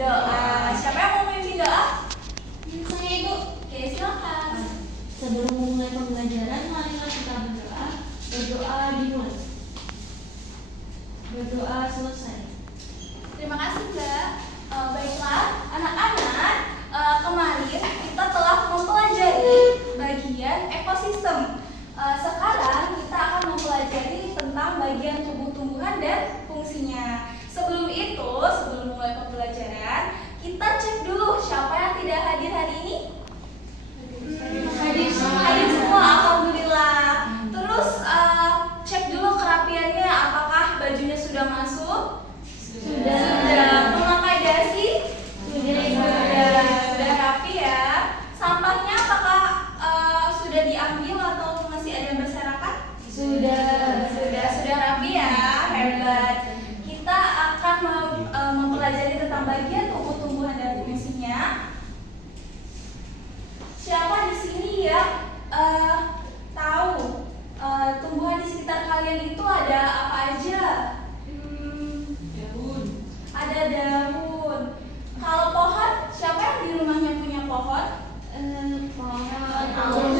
doa. Siapa yang mau memimpin doa? Saya Ibu. Oke, silakan. Sebelum memulai pembelajaran, marilah kita berdoa. Berdoa dimulai. Berdoa selesai. Terima kasih Mbak. Baiklah, anak-anak, kemarin kita telah mempelajari bagian ekosistem. Sekarang kita akan mempelajari tentang bagian tubuh tumbuhan dan fungsinya. Sebelum itu, sebelum mulai pembelajaran, kita cek dulu siapa yang tidak hadir hari ini. Hadir semua, alhamdulillah. Terus cek dulu kerapiannya, apakah bajunya sudah masuk? Sudah. Memakai dasi? Sudah rapi ya. Sampahnya apakah sudah diambil atau masih ada yang berserakan? Sudah rapi ya. Hebat. Kita akan mempelajari tentang bagian tubuh tumbuhan dan fungsinya. Siapa di sini yang tahu tumbuhan di sekitar kalian itu ada apa aja? Ada daun. Kalau pohon, siapa yang di rumahnya punya pohon? Pohon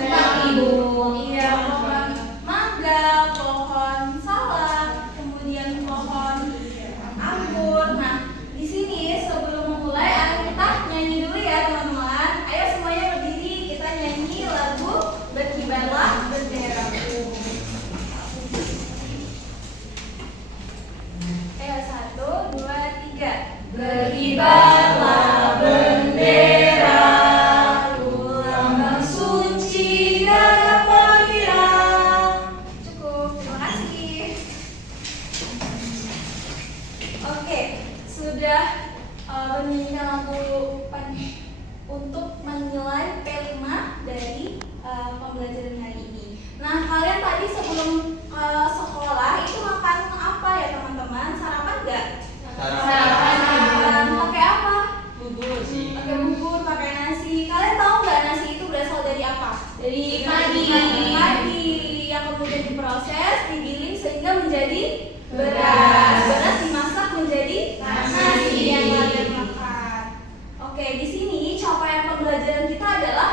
Iya, pohon mangga, pohon salak, kemudian pohon anggur. Nah, di sini sebelum memulai, ayo kita nyanyi dulu ya teman-teman. Ayo semuanya berdiri, kita nyanyi lagu Berkibarlah Benderaku. Ayo 1, 2, 3. Berkibarlah benderaku, lambang suci dan perwira. Cukup, terima kasih. Oke, sudah menyanyikan lagu untuk menilai P5 dari pembelajaran hari ini. Nah, kalian tadi sebelum sekolah itu makan apa ya teman-teman? Sarapan nggak? Sarapan. Pakai apa? Pakai bubur, pakai nasi. Kalian tahu nggak nasi itu berasal dari apa? Dari padi yang kemudian diproses, digiling sehingga menjadi beras. Beras dimasak menjadi nasi yang kalian makan. Oke, di sini capaian pembelajaran kita adalah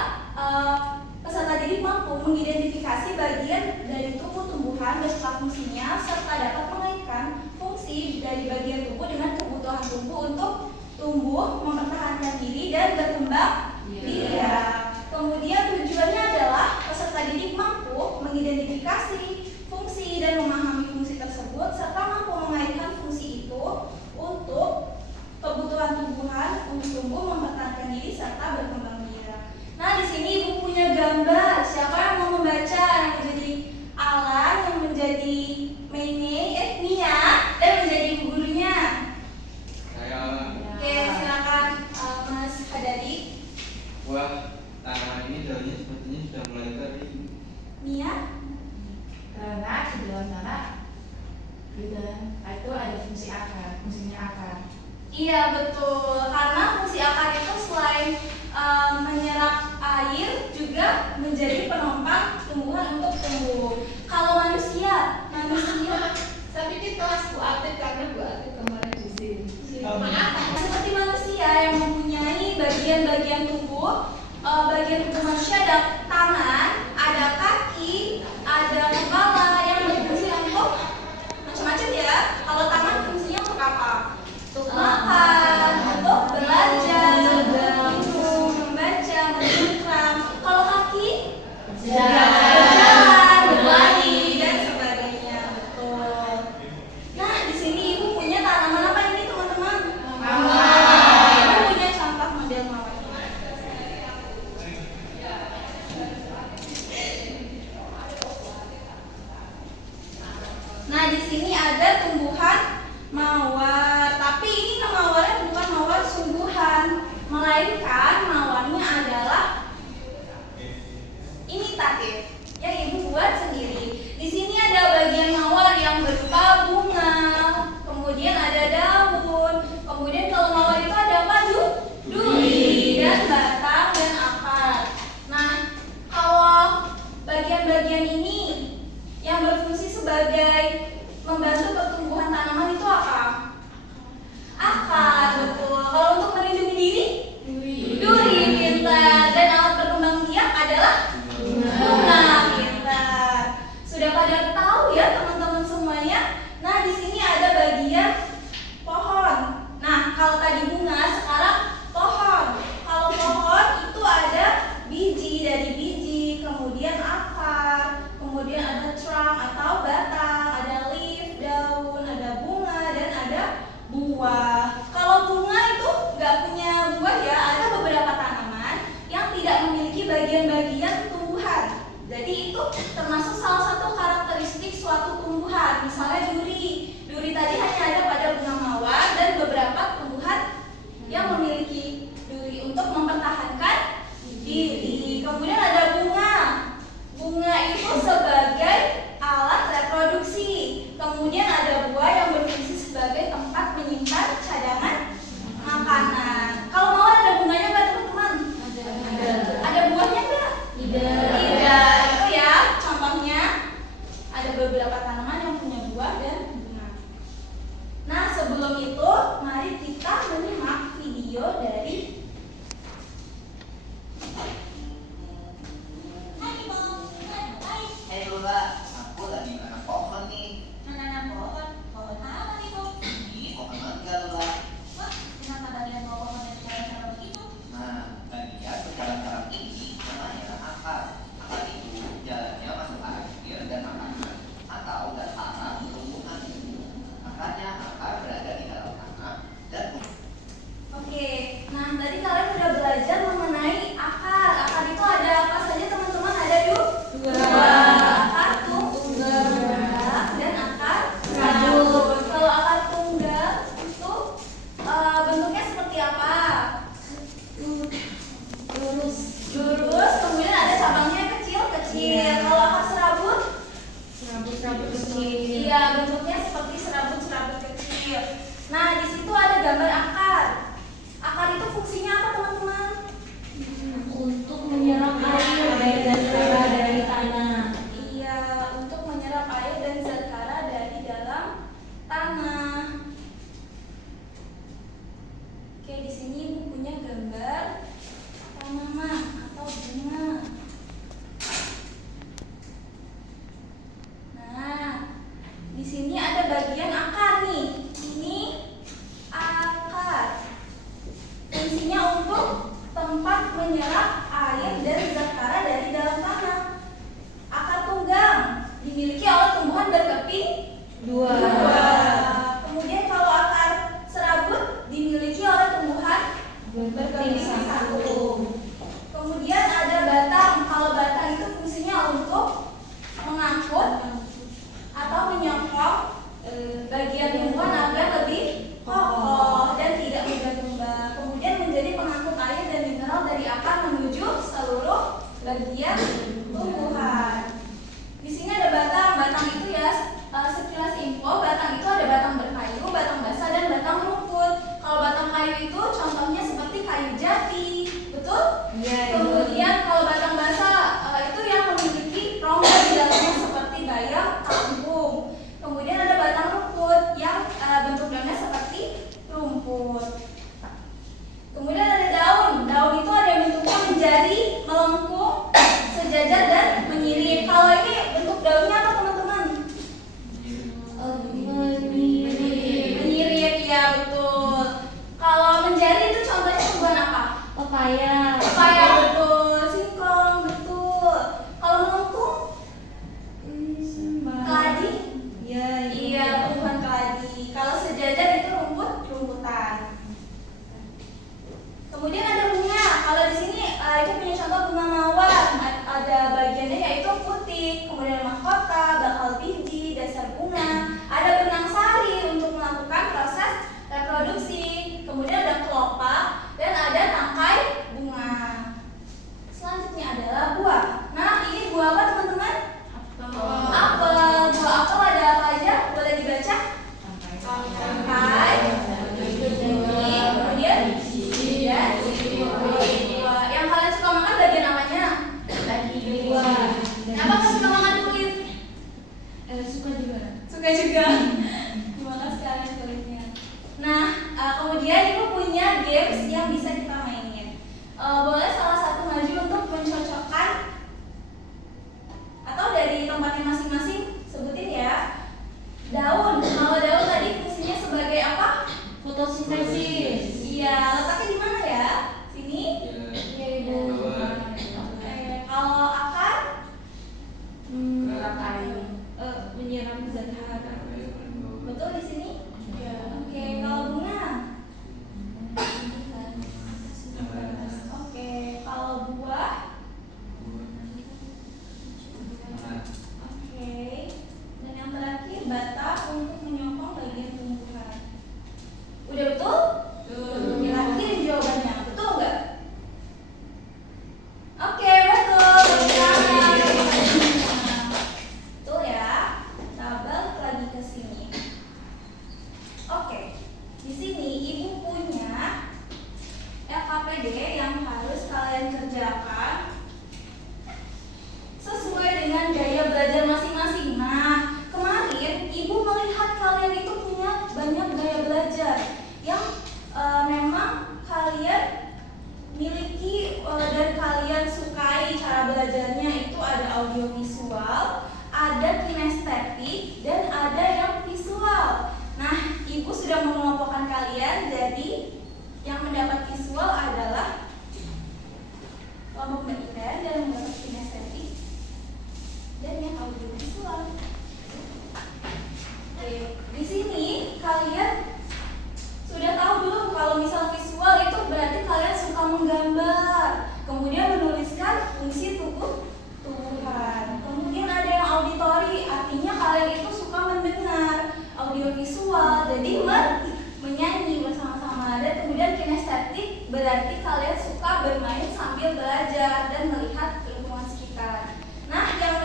peserta didik mampu mengidentifikasi bagian dari tubuh tumbuhan beserta fungsinya serta dapat mengaitkan fungsi dari bagian tubuh dengan kebutuhan tubuh untuk tumbuh, mempertahankan diri dan berkembang biak. Kemudian tujuannya adalah peserta didik mampu mengidentifikasi fungsi dan memahami fungsi tersebut serta mampu mengaitkan fungsi itu untuk kebutuhan tumbuhan untuk tumbuh, mempertahankan diri serta berkembang biak. Nah, di sini Ibu punya gambar. Siapa yang mau membaca? Yang menjadi Alan, yang menjadi Nia, dan menjadi ibu gurunya. Oke, silakan Mas Hadari. Wah, tanaman ini daunnya sepertinya sudah mulai kering. Nia? Karena di dalam tanah itu ada fungsi akar, fungsinya akar. Iya, betul. Karena fungsi akar itu selain menyerap air juga menjadi penopang tumbuhan untuk tumbuh. Kalau manusia Tapi di kelas Bu Atit karena Bu Atit kemarin di sini. seperti manusia yang mempunyai bagian-bagian tubuh. Bagian tubuh manusia ada tangan, ada kaki, ada kepala yang berfungsi untuk macam-macam ya. Kalau tangan fungsinya untuk apa? Untuk makan, untuk belajar, minum, membaca, mencengkram. Kalau kaki berjalan, berlari dan sebagainya. Betul. Nah, di sini Ibu punya tanaman apa ini teman-teman? Mawar. Ibu punya contoh model mawar. Nah, di sini ada tumbuhan mawar, tapi ini mawarnya bukan mawar sungguhan, melainkan mawarnya adalah imitatif yang Ibu buat sendiri. Di sini ada bagian mawar yang berupa bunga, kemudian ada daun, kemudian kalau mawar itu ada apa? Duri dan batang dan akar. Nah, kalau bagian-bagian ini yang berfungsi sebagai membantu pertumbuhan tanaman itu apa? Akar, betul. Kalau untuk Kalau akar serabut, Serabut-serabut kecil. iya bentuknya seperti serabut-serabut kecil. Nah, di situ ada gambar akar. Akar itu fungsinya apa, teman-teman? Untuk menyerap air baik dan zat dari tanah. Iya, untuk menyerap air dan zat hara dari dalam tanah. Oke, di sini Ibu punya gambar tanaman atau bunga. Nah, di sini ada bagian akar nih. Ini akar. Fungsinya untuk tempat menyerap air dan zat hara dari dalam tanah. Akar tunggang dimiliki oleh tumbuhan berkeping Dua. Kemudian kalau akar serabut dimiliki oleh tumbuhan berkeping satu. Kemudian ada batang. Kalau batang itu fungsinya untuk mengangkut atau menyokong bagian tumbuhan agar lebih kokoh dan tidak mudah tumbang. Kemudian menjadi pengangkut air dan mineral dari akar menuju seluruh bagian tumbuhan. Di sini ada batang. Batang itu ya sekilas info, batang itu ada batang berkayu, batang basah dan batang rumput. Kalau batang kayu itu contohnya seperti kayu jati, betul? Iya. Kemudian kalau batang basah itu yang memiliki rongga di dalamnya seperti bayam, kangkung. Kemudian ada batang rumput yang bentuk daunnya seperti rumput. Kemudian ada daun. Daun itu ada bentuknya menjadi, melengkung, sejajar dan menyirip. Kalau ini bentuk daunnya apa, teman-teman? Menyirip, ya betul. Kalau menjadi itu contohnya tumbuhan apa? Pepaya. Pepaya, betul. Singkong, betul. Kalau melengkung, keladi. Iya, tumbuhan keladi. Kalau sejajar itu rumputan. Kemudian ada bunga. Kalau di sini itu punya contoh bunga mawar. Ada bagiannya yaitu putih. Kemudian mahkota, bakal biji, dasar bunga. Ada benang sari untuk melakukan proses reproduksi. Kemudian ada kelopak dan ada tangkai bunga. Selanjutnya adalah buah. Nah, ini buah apa, teman-teman? Apel. Buah apel ada apa aja? Boleh dibaca? Tangkai, kemudian buah. Yang kalian suka makan bagian apanya? Buah. Kenapa kalian suka makan kulit? Suka juga. Suka juga. Dimakan sekalian kulitnya. Nah, kemudian Ibu punya games yang bisa kita mainin. Boleh salah satu maju untuk mencocokkan atau dari tempatnya masing-masing sebutin ya. Daun. Kalau daun tadi fungsinya sebagai apa? Fotosintesis. Iya, letaknya di mana ya? Sini. Iya, Ibu. Oke, kalau akar Menyiram zat hara. betul di sini? Oke, kalau bunga? Oke, kalau buah? Oke. Dan yang terakhir batang untuk menyokong bagian tumbuhan. Udah betul? Yakin jawabannya? Betul nggak? Oke, betul. Betul ya. Nah, balik lagi ke sini. Oke. Di sini Ibu punya LKPD yang harus kalian kerjakan sesuai dengan gaya belajar masing-masing. Nah, kemarin Ibu melihat kalian itu punya banyak gaya belajar yang memang kalian miliki dan kalian sukai cara belajarnya. Itu ada audiovisual, ada kinestetik, dan ada yang visual. Nah, Ibu sudah mengelompokkan kalian, jadi yang mendapat visual adalah kelompok Mbak Ida dan yang mendapat kinestetik dan yang audiovisual. Oke, di sini kalian sudah tahu belum kalau misal visual itu berarti kalian suka menggambar, kemudian menuliskan fungsi tumbuhan. Kemudian ada yang auditori, artinya kalian itu suka mendengar. Audiovisual, jadi menyanyi bersama-sama. Dan kemudian kinestetik berarti kalian suka bermain sambil belajar dan melihat lingkungan sekitar. Nah, yang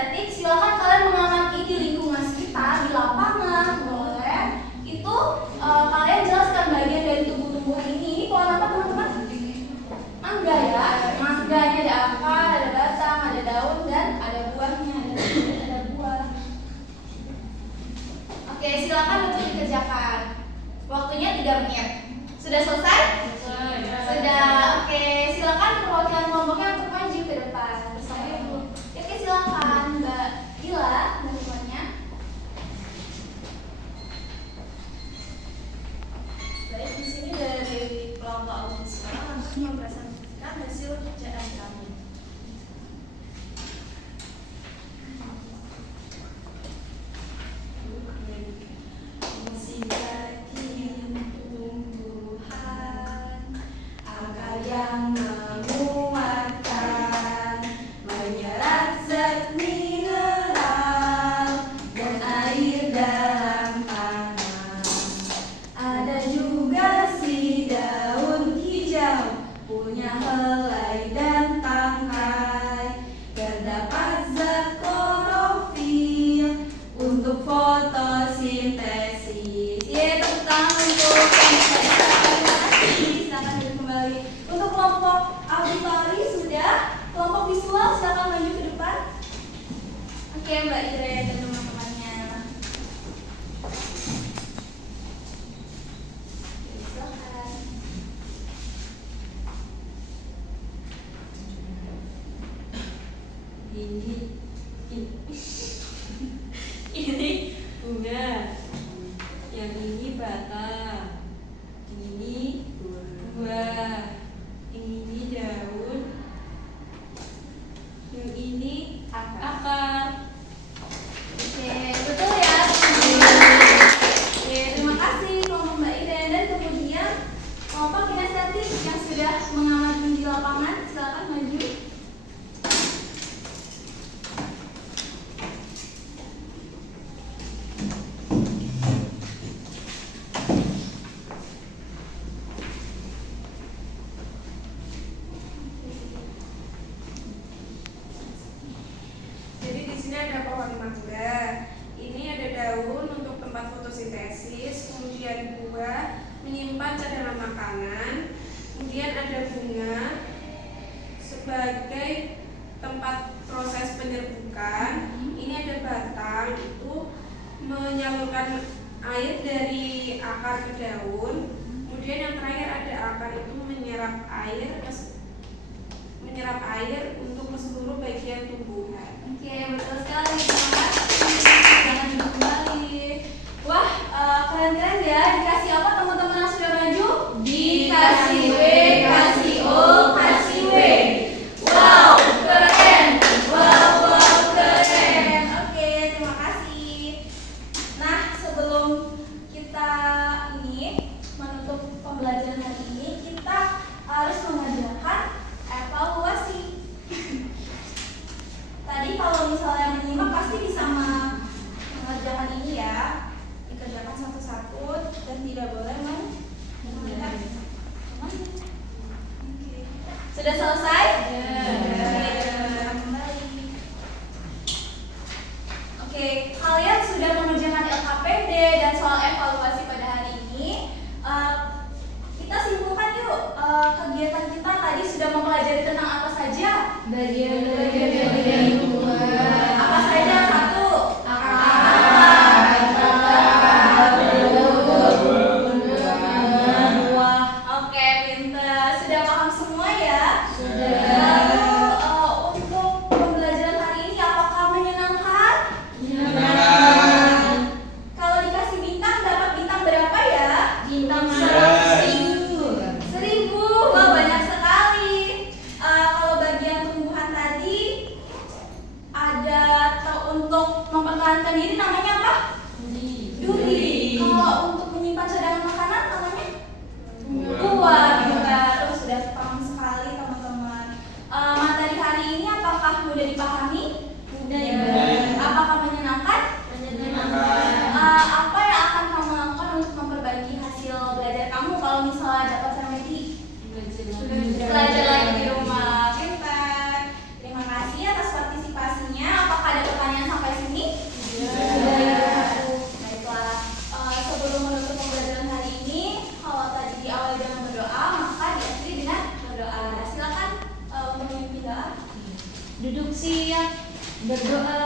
kinestetik, silakan kalian mengamati di lingkungan sekitar, di lapangan, boleh. Itu kalian jelaskan bagian dari tumbuh-tumbuhan ini. Ini pohon apa teman-teman? Mangga ya. Mangganya ada akar, ada batang, ada daun, dan ada buahnya. Ada buah. Oke, silakan untuk dikerjakan. Waktunya 3 menit. Sudah selesai? Sudah. Oke, silakan perwakilan kelompoknya untuk maju ke depan bersama Ibu. Oke, silakan Mbak Ila dan semuanya. Baik, di sini dari kelompok autisme untuk mempresentasikan hasil kerjaan kami. Yang menguatkan, menyerap zat mineral dan air dalam tanah. Ada juga si daun hijau, punya helai dan tangkai. Terdapat zat klorofil untuk fotosintesis. Yeay, tepuk tangan untuk silakan duduk kembali. Untuk kelompok auditori sudah, kelompok visual silakan maju ke depan. Oke, Mbak Ire dan teman-temannya. Oke, silakan. Ini bunga, yang ini batang, ini buah, ini daun, yang ini akar. Oke, betul ya. Oke, terima kasih kelompok Mbak Ire dan kemudian kelompok kinestetik yang sudah mengamati di lapangan silakan maju. Jadi di sini ada pohon mangga. Ini ada daun untuk tempat fotosintesis, kemudian buah menyimpan cadangan makanan, kemudian ada bunga sebagai tempat proses penyerbukan. Ini ada batang, itu menyalurkan air dari akar ke daun. Kemudian yang terakhir ada akar, itu menyerap air untuk ke seluruh bagian tumbuhan. Oke, betul sekali. Terima kasih. Jangan duduk kembali. Wah, keren-keren ya. Dikasih apa teman-teman yang sudah maju? Dikasih W, kasih O, kasih W. Wow, keren. Wow, keren. Oke, terima kasih. Nah, sebelum kita ini menutup pembelajaran hari ini, kita harus mengerjakan evaluasi. Tadi kalau misalnya menyimak pasti bisa mengerjakan ini ya, dikerjakan satu-satu dan tidak boleh menghentikan. Sudah selesai? Sudah. Kembali. Oke, kalian sudah mengerjakan LKPD dan soal evaluasi pada hari ini. Kita simpulkan yuk, kegiatan kita tadi sudah mempelajari tentang apa saja? Bagian-bagian apa saja? 1. Buah. Oke, pintar. Sudah paham semua ya? Lalu untuk pembelajaran hari ini apakah menyenangkan? Kalau dikasih bintang dapat bintang berapa ya? Bintang 1.000. Wah, banyak sekali. Kalau bagian tumbuhan tadi ada untuk mempertahankan diri namanya apa? Duri. Kalau untuk menyimpan cadangan makanan namanya? Buah. Terus sudah paham sekali teman-teman. Materi hari ini apakah mudah dipahami? Mudah ya. Apakah menyenangkan? Apa yang akan kamu lakukan untuk memperbaiki hasil belajar kamu kalau misalnya dapat remedi? Belajar lagi di rumah. Pintar. Terima kasih atas partisipasinya. Apakah ada Berdoa